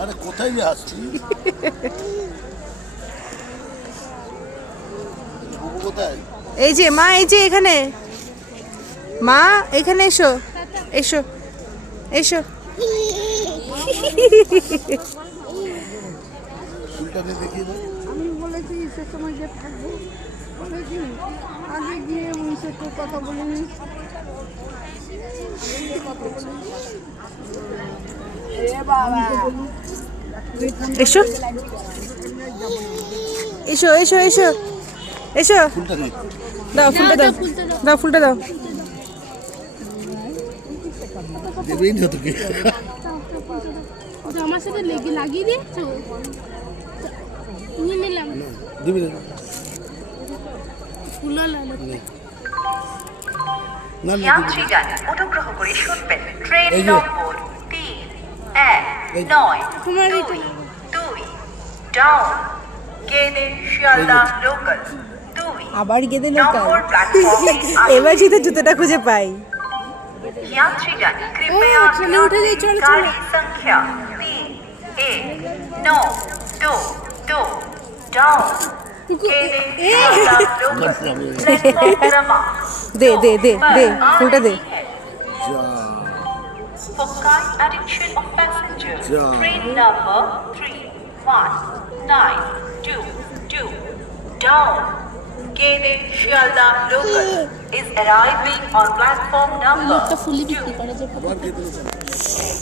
আরে কোথায় যে আসছি বুবু কোথায়? এই যে মা, এই যে এখানে মা, এখানে এসো এসো এসো। ফুলটাকে দেখিয়ে দাও। আমি বলেছি সে সময় যে থাকবো বলেছি আগে গিয়ে উনিশে তো কথা বলিনি এসো এসো এসো এসো এসো। ফুলটাকে দাও ফুলটা দাও, দাও ফুলটা দাও। দেবেই না তোকে। আমার সাথে লেগে লাগিয়ে দিয়েছো নিয়ে নিলাম দিবি না ফুল না না যাত্রীগণ অনুগ্রহ করে শুনবেন ট্রেন এই যে। নম্বর 319 2 ডাউন গেদে শিয়ালদা লোকাল 2 আবার গেদে লোকাল। নম্বর প্ল্যাটফর্মে এবার যদি জুতোটা খুঁজে পাই। यात्रीगण कृपया चलो, उठे जाइए, चलो, गाड़ी संख्या 31922 डाउन गेदे शियालदा लोकल प्लेटफॉर्म क्रमांक দে দে দে দে ফুলটা দে। For kind attention of passengers, Ja. train number 31922 down Gede Shialda local is arriving on platform number ফুলি 2. বিক্রি করে যে আবার খেতে